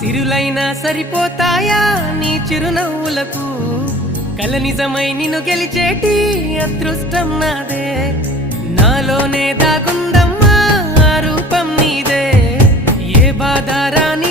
సిరులైనా సరిపోతాయా నీ చిరునవ్వులకు కల నిజమై నిన్ను గెలిచేటి అదృష్టం నాదే నాలోనే దాగుందమ్మా ఆ రూపం నీదే ఏ బాధ రాని